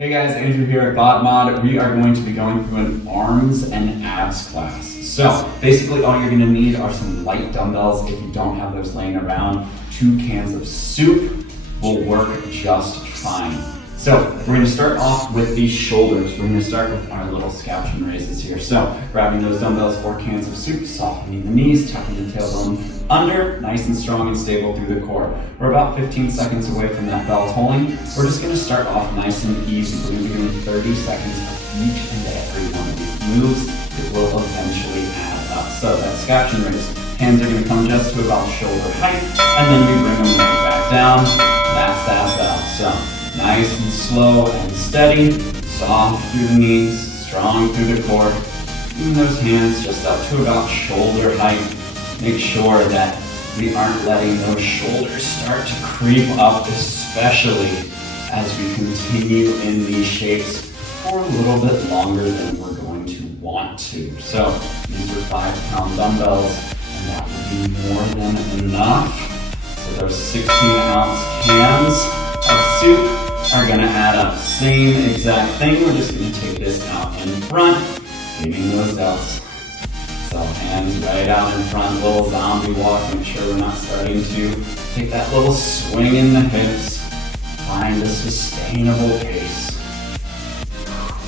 Hey guys, Andrew here at BodMod. We are going to be going through an arms and abs class. So basically all you're going to need are some light dumbbells. If you don't have those laying around, 2 cans of soup will work just fine. So we're going to start off with the shoulders. We're going to start with our little scalp and raises here. So grabbing those dumbbells or cans of soup, softening the knees, tucking the tailbone under, nice and strong and stable through the core. We're about 15 seconds away from that bell tolling. We're just going to start off nice and easy. We're going to be doing 30 seconds of each and every one of these moves. It will eventually add up. So that scalp and raise. Hands are going to come just to about shoulder height, and then we bring them right back down. That's that bell. So nice and slow and steady, soft through the knees, strong through the core. Bring those hands just up to about shoulder height. Make sure that we aren't letting those shoulders start to creep up, especially as we continue in these shapes for a little bit longer than we're going to want to. So these are 5-pound dumbbells, and that will be more than enough. So those 16-ounce cans of soup are going to add up. Same exact thing. We're just going to take this out in front, leaving those delts. So hands right out in front, little zombie walk. Make sure we're not starting to take that little swing in the hips. Find a sustainable pace.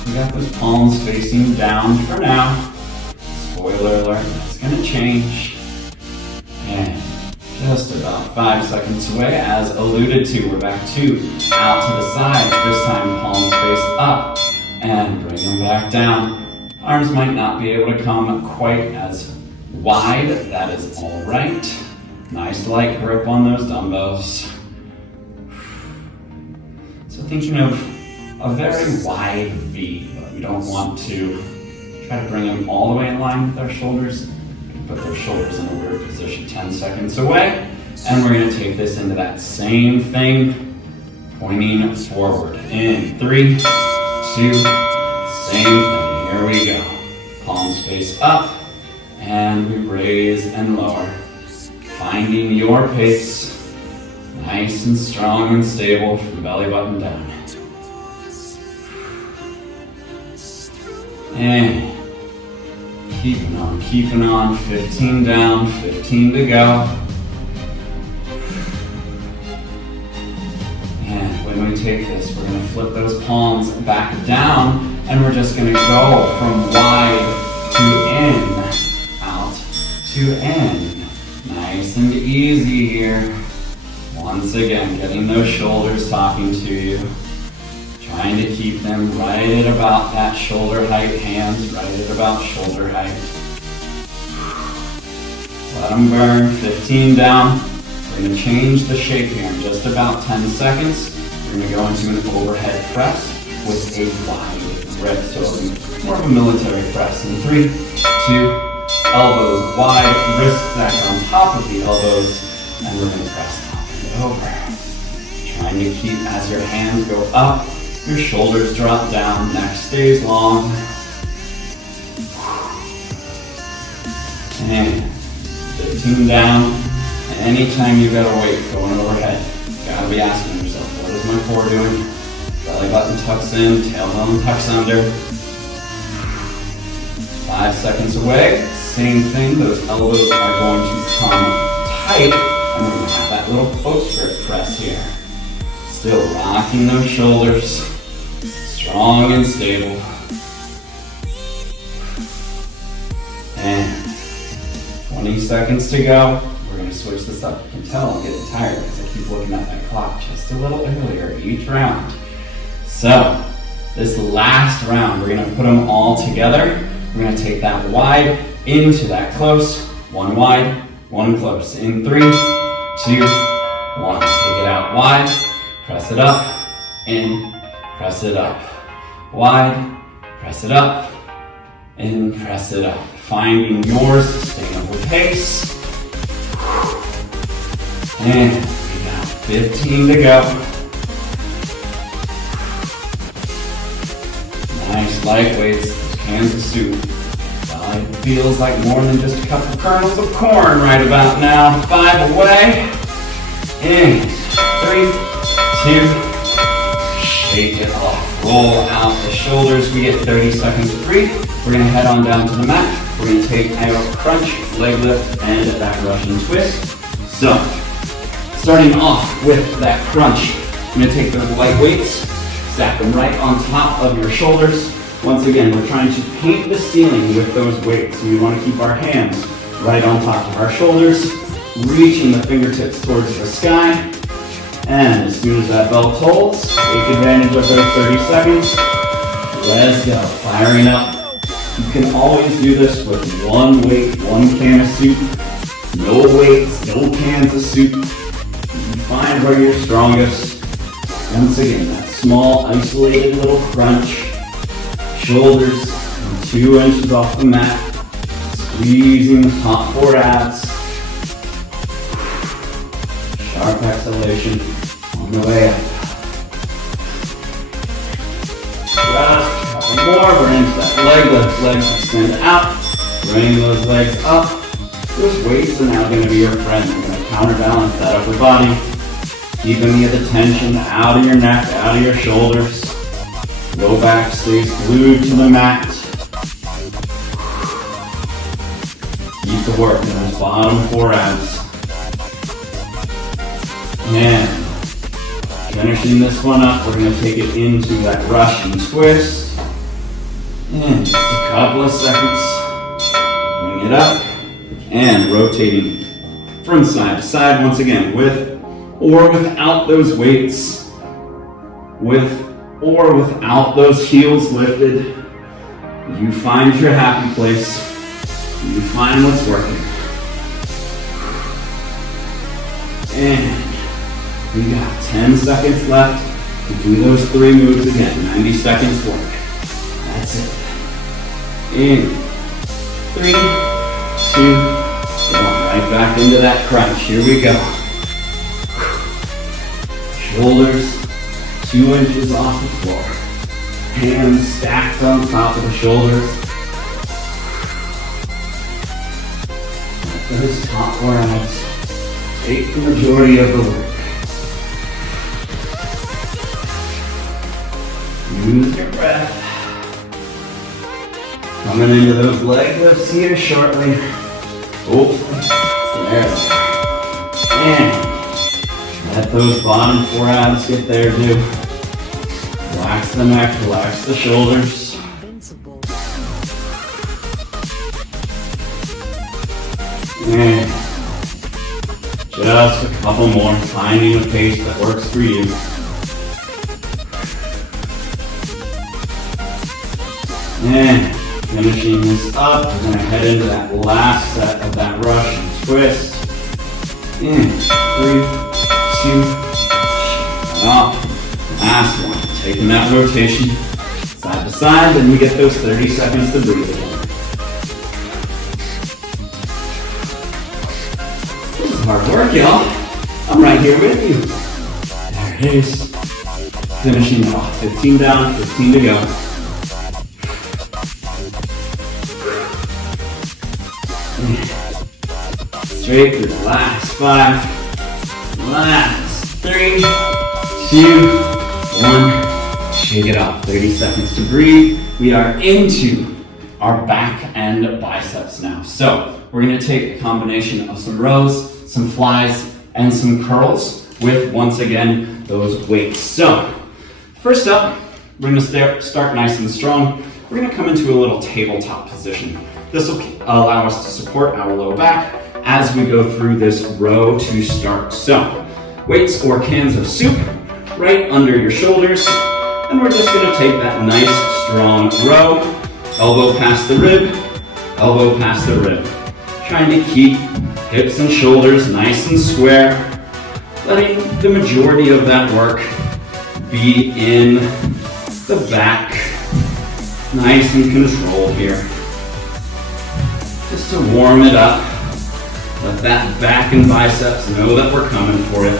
We got those palms facing down for now. Spoiler alert, that's going to change. And just about 5 seconds away, as alluded to, we're back to out to the sides. This time palms face up and bring them back down. Arms might not be able to come quite as wide. That is all right. Nice light grip on those dumbbells. So thinking of a very wide V, but we don't want to try to bring them all the way in line with our shoulders. Put their shoulders in a weird position. 10 seconds away, and we're going to take this into that same thing, pointing forward. In 3, 2, same thing. Here we go. Palms face up, and we raise and lower. Finding your pace, nice and strong and stable from belly button down. And keeping on, 15 down, 15 to go. And when we take this, we're going to flip those palms back down, and we're just going to go from wide to in, out to in. Nice and easy here. Once again, getting those shoulders talking to you. Trying to keep them right at about that shoulder height, hands right at about shoulder height. Let them burn, 15 down. We're going to change the shape here in just about 10 seconds. We're going to go into an overhead press with a wide grip, so more of a military press. In 3, 2, elbows wide, wrists back on top of the elbows, and we're going to press up and over. Trying to keep, as your hands go up, your shoulders drop down, neck stays long. And 15 down. And anytime you've got a weight going overhead, you gotta be asking yourself, what is my core doing? Belly button tucks in, tailbone tucks under. 5 seconds away, same thing. Those elbows are going to come tight, and we're gonna have that little postscript press here. Still rocking those shoulders, strong and stable. And 20 seconds to go. We're going to switch this up. You can tell I'm getting tired because I keep looking at that clock just a little earlier each round. So this last round, we're going to put them all together. We're going to take that wide into that close. 1 wide, 1 close. In 3, 2, 1. Take it out wide. Press it up, in, press it up. Wide, press it up, in, press it up. Finding your sustainable pace. And we got 15 to go. Nice light weights, those cans of soup. It feels like more than just a couple kernels of corn right about now. 5 away. In, 3, 2, shake it off. Roll out the shoulders. We get 30 seconds to breathe. We're gonna head on down to the mat. We're gonna take our crunch, leg lift, and that Russian twist. So, starting off with that crunch, I'm gonna take those light weights, stack them right on top of your shoulders. Once again, we're trying to paint the ceiling with those weights. So we wanna keep our hands right on top of our shoulders, reaching the fingertips towards the sky. And as soon as that bell tolls, take advantage of those 30 seconds. Let's go, firing up. You can always do this with one weight, one can of soup. No weights, no cans of soup. You find where you're strongest. Once again, that small, isolated little crunch. Shoulders 2 inches off the mat. Squeezing the top 4 abs. Sharp exhalation on the way up. Just a couple more. We're into that leg lift. Legs extend out. Bring those legs up. Those weights are now going to be your friend. You're going to counterbalance that upper body. Keeping the tension out of your neck, out of your shoulders. Low back stays glued to the mat. Keep the work in those bottom 4 abs. And finishing this one up, we're going to take it into that Russian twist. And just a couple of seconds. Bring it up. And rotating from side to side once again, with or without those weights, with or without those heels lifted. You find your happy place. You find what's working. And we got 10 seconds left to do those 3 moves again. 90 seconds work. That's it. In 3, 2, 1. Right back into that crunch. Here we go. Shoulders 2 inches off the floor. Hands stacked on top of the shoulders. Let those top 4 abs take the majority of the work. Use your breath. Coming into those leg lifts here shortly. Hopefully. There we go. And let those bottom 4 abs get there too. Relax the neck, relax the shoulders. And just a couple more, finding a pace that works for you. And finishing this up, we're going to head into that last set of that Russian twist. In 3, 2, up. Last one. Taking that rotation side to side, then we get those 30 seconds to breathe again. This is hard work, y'all. I'm right here with you. There it is. Finishing it off. 15 down, 15 to go. Straight through the last 5, last 3, 2, 1. Shake it off. 30 seconds to breathe. We are into our back and biceps now. So we're going to take a combination of some rows, some flies, and some curls with, once again, those weights. So first up, we're going to start nice and strong. We're going to come into a little tabletop position. This will allow us to support our low back as we go through this row to start. So, weights or cans of soup right under your shoulders, and we're just going to take that nice strong row, elbow past the rib, elbow past the rib. Trying to keep hips and shoulders nice and square, letting the majority of that work be in the back, nice and controlled here. Just to warm it up, let that back and biceps know that we're coming for it.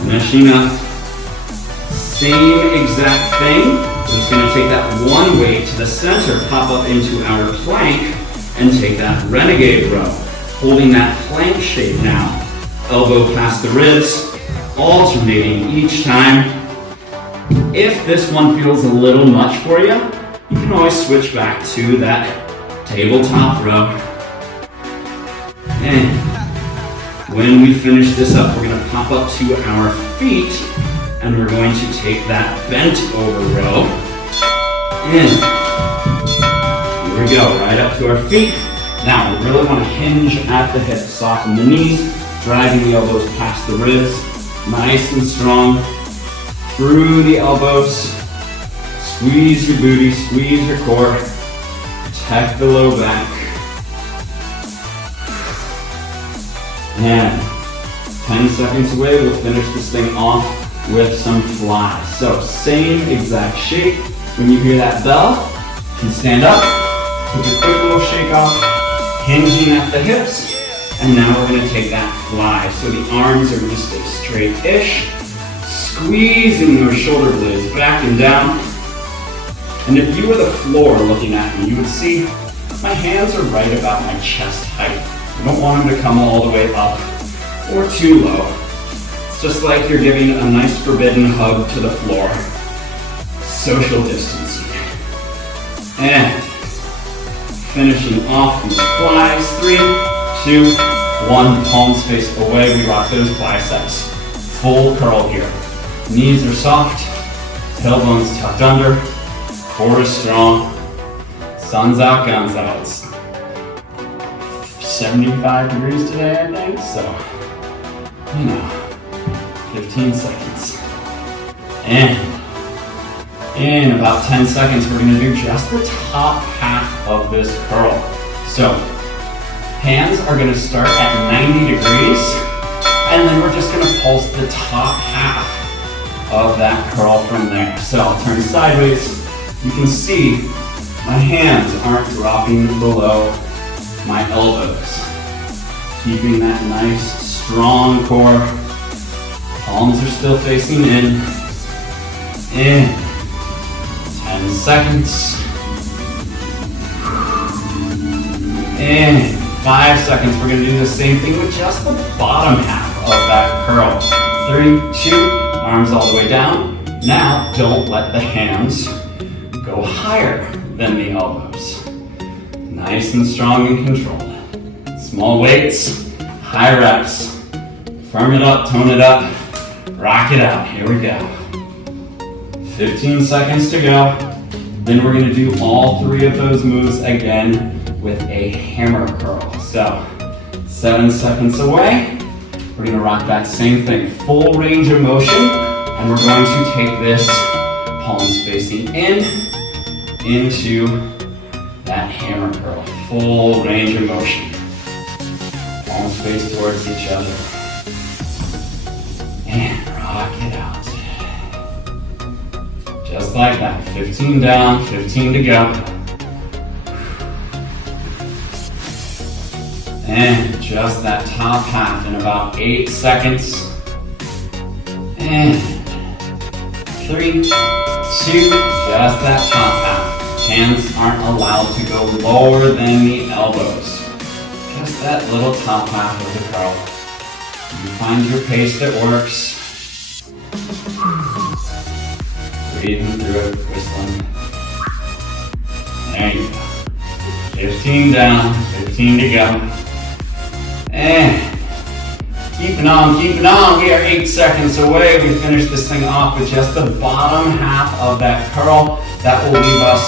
Finishing up, same exact thing. We're just going to take that one weight to the center, pop up into our plank, and take that renegade row. Holding that plank shape now. Elbow past the ribs, alternating each time. If this one feels a little much for you, you can always switch back to that tabletop row. And when we finish this up, we're going to pop up to our feet, and we're going to take that bent over row. And here we go, right up to our feet. Now, we really want to hinge at the hips, soften the knees, driving the elbows past the ribs, nice and strong, through the elbows, squeeze your booty, squeeze your core, protect the low back, and 10 seconds away, we'll finish this thing off with some flies. So, same exact shape. When you hear that bell, you can stand up, take a quick little shake off, hinging at the hips, and now we're going to take that fly. So the arms are going to stay straight-ish, squeezing those shoulder blades back and down. And if you were the floor looking at me, you would see my hands are right about my chest height. I don't want them to come all the way up or too low. It's just like you're giving a nice forbidden hug to the floor. Social distancing. And finishing off these flies. 3, 2, 1. Palms face away. We rock those biceps. Full curl here. Knees are soft. Tailbones tucked under. Core is strong. Sun's out, guns out. It's 75 degrees today, I think. So, 15 seconds. And in about 10 seconds, we're going to do just the top half of this curl. So, hands are going to start at 90 degrees, and then we're just going to pulse the top half of that curl from there. So, I'll turn sideways. You can see my hands aren't dropping below my elbows. Keeping that nice, strong core. Palms are still facing in. In. 10 seconds. And 5 seconds. We're going to do the same thing with just the bottom half of that curl. 3, 2, arms all the way down. Now, don't let the hands go higher than the elbows. Nice and strong and controlled. Small weights, high reps. Firm it up, tone it up, rock it out. Here we go. 15 seconds to go. Then we're going to do all 3 of those moves again with a hammer curl. So, 7 seconds away. We're going to rock that same thing. Full range of motion. And we're going to take this palms facing in into that hammer curl. Full range of motion. Palms face towards each other. And rock it out. Just like that. 15 down, 15 to go. And just that top half in about 8 seconds. And 3, 2, just that top half. Hands aren't allowed to go lower than the elbows. Just that little top half of the curl. You find your pace that works. Breathing through it, whistling. There you go. 15 down, 15 to go. And keeping on, keeping on. We are 8 seconds away. We finish this thing off with just the bottom half of that curl. That will leave us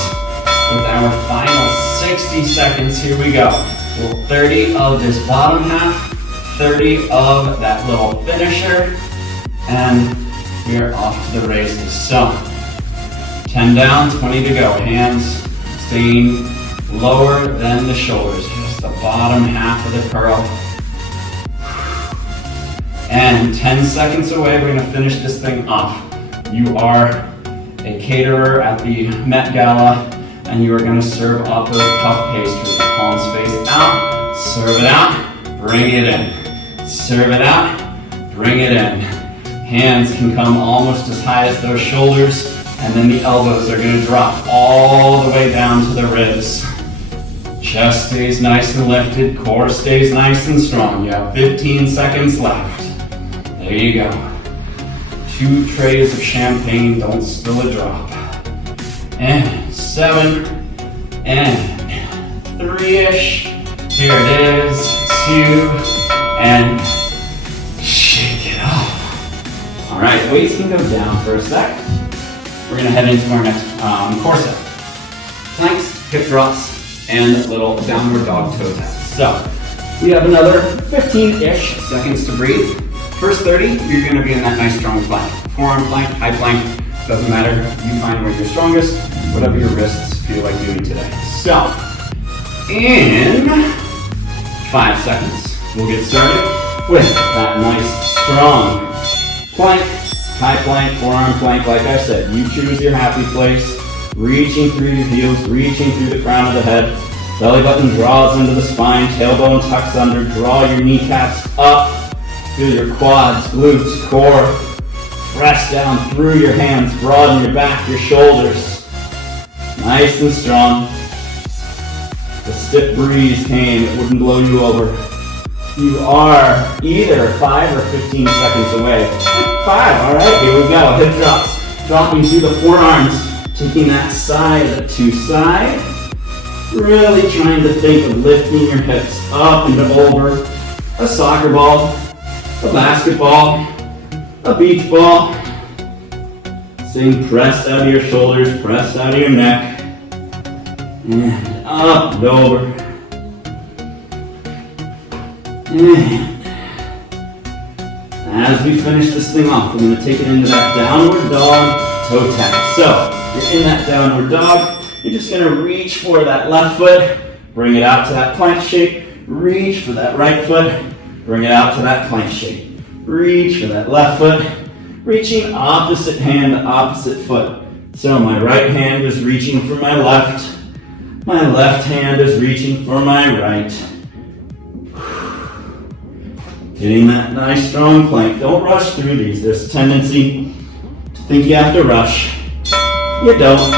with our final 60 seconds. Here we go. Well, 30 of this bottom half, 30 of that little finisher, and we are off to the races. So, 10 down, 20 to go. Hands staying lower than the shoulders. Just the bottom half of the curl. And 10 seconds away, we're gonna finish this thing off. You are a caterer at the Met Gala, and you are gonna serve up those puff pastries. Palms face out, serve it out, bring it in. Serve it out, bring it in. Hands can come almost as high as those shoulders, and then the elbows are gonna drop all the way down to the ribs. Chest stays nice and lifted, core stays nice and strong. You have 15 seconds left. There you go. 2 trays of champagne, don't spill a drop. And 7, and 3-ish. Here it is, 2, and shake it off. All right, weights can go down for a sec. We're gonna head into our next core set. Planks, hip drops, and little downward dog toe taps. So we have another 15-ish seconds to breathe. First 30, you're gonna be in that nice strong plank. Forearm plank, high plank, doesn't matter. You find where you're strongest, whatever your wrists feel like doing today. So, in 5 seconds, we'll get started with that nice strong plank, high plank, forearm plank. Like I said, you choose your happy place. Reaching through your heels, reaching through the crown of the head. Belly button draws into the spine, tailbone tucks under, draw your kneecaps up. Feel your quads, glutes, core. Press down through your hands, broaden your back, your shoulders. Nice and strong. The stiff breeze came, it wouldn't blow you over. You are either 5 or 15 seconds away. 5, all right, here we go. Hip drops, dropping through the forearms, taking that side to side. Really trying to think of lifting your hips up and over. A soccer ball, a basketball, a beach ball. Staying pressed out of your shoulders, pressed out of your neck. And up and over. And as we finish this thing off, we're going to take it into that downward dog toe tap. So, you're in that downward dog. You're just going to reach for that left foot, bring it out to that plank shape. Reach for that right foot, bring it out to that plank shape. Reach for that left foot, reaching opposite hand to opposite foot. So my right hand is reaching for my left hand is reaching for my right. Getting that nice strong plank. Don't rush through these. There's a tendency to think you have to rush. You don't.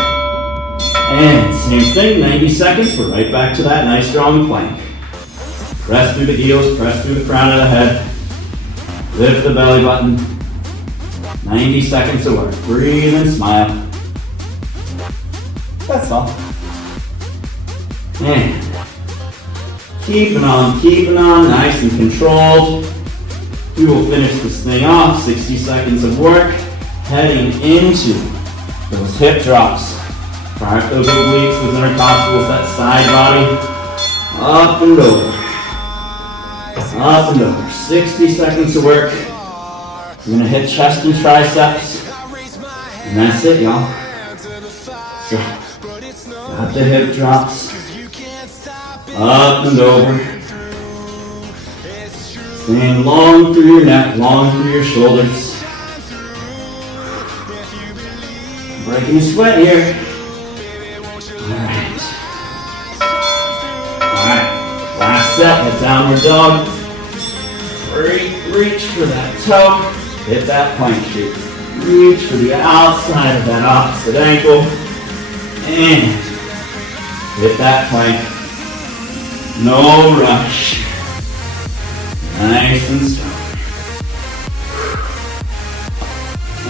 And same thing, 90 seconds, we're right back to that nice strong plank. Press through the heels, press through the crown of the head. Lift the belly button. 90 seconds of work. Breathe and smile. That's all. And keeping on, nice and controlled. We will finish this thing off, 60 seconds of work, heading into those hip drops. Fire those obliques, those intercostals, that side body. Up and over. Up and over. 60 seconds of work. We're gonna hit chest and triceps. And that's it, y'all. So, got the hip drops. Up and over. Staying long through your neck, long through your shoulders. Breaking a sweat here. Alright. Alright. Last set, the downward dog. Reach for that toe. Hit that plank shape. Reach for the outside of that opposite ankle. And hit that plank. No rush. Nice and strong.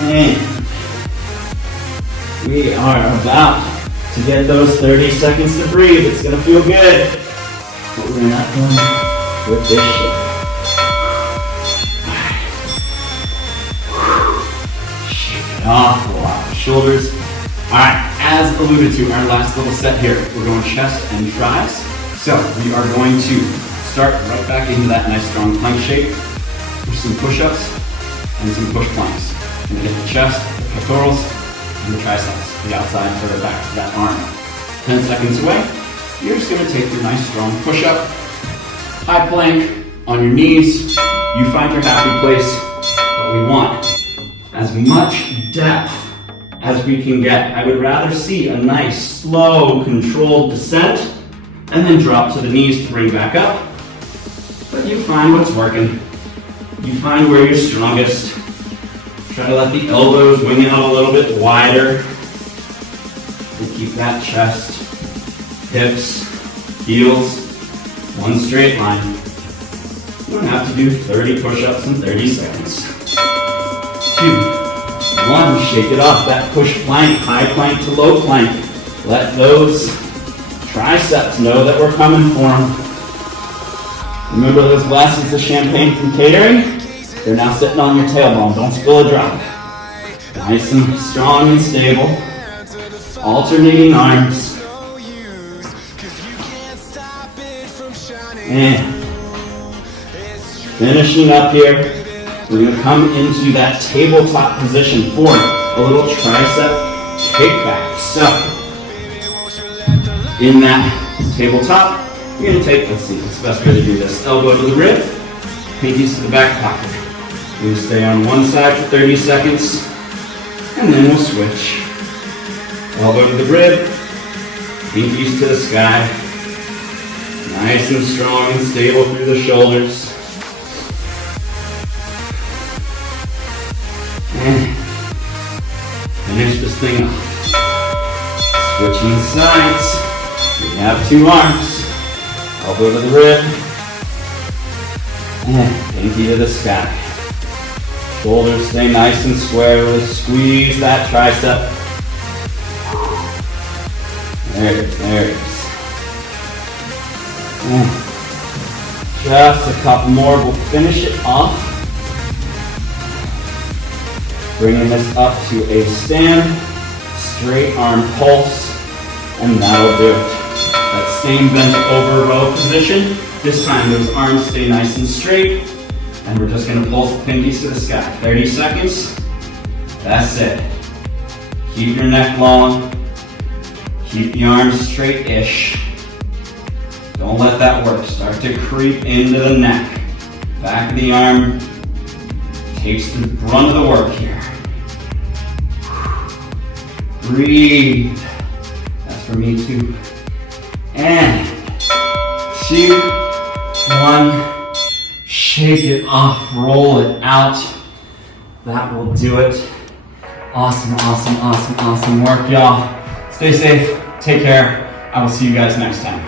And we are about to get those 30 seconds to breathe. It's going to feel good. But we're not done with this shit. Shake it off, roll out the shoulders. Alright, as alluded to, our last little set here, we're going chest and tris. So we are going to start right back into that nice strong plank shape with some push-ups and some push planks. And hit the chest, the pectorals, and the triceps, the outside further back to that arm. 10 seconds away, you're just going to take your nice strong push-up, high plank on your knees. You find your happy place, but we want as much depth as we can get. I would rather see a nice, slow, controlled descent and then drop to the knees to bring back up. But you find what's working. You find where you're strongest. Try to let the elbows wing out a little bit wider. And keep that chest, hips, heels, one straight line. You don't have to do 30 push-ups in 30 seconds. 2, 1, shake it off, that push plank, high plank to low plank. Let those triceps know that we're coming for them. Remember those glasses of champagne from catering? They're now sitting on your tailbone, don't spill a drop. Nice and strong and stable. Alternating arms. And finishing up here, we're going to come into that tabletop position for a little tricep kickback. So, in that tabletop, you're going to take, let's see, what's the best way to do this? Elbow to the rib, pinkies to the back pocket. We're going to stay on one side for 30 seconds, and then we'll switch. Elbow to the rib, pinkies to the sky. Nice and strong and stable through the shoulders. And finish this thing off. Switching sides. We have 2 arms. Elbow to the rib. And pinky to the sky. Shoulders stay nice and square. Really squeeze that tricep. There it is, there it is. Just a couple more, we'll finish it off. Bringing this up to a stand, straight arm pulse, and that'll do it. That same bent over row position. This time those arms stay nice and straight, and we're just gonna pulse the pinkies to the sky. 30 seconds, that's it. Keep your neck long, keep the arms straight-ish. Don't let that work. Start to creep into the neck. Back of the arm takes the brunt of the work here. Breathe. That's for me too. And 2, 1. Shake it off. Roll it out. That will do it. Awesome, awesome, awesome, awesome work, y'all. Stay safe. Take care. I will see you guys next time.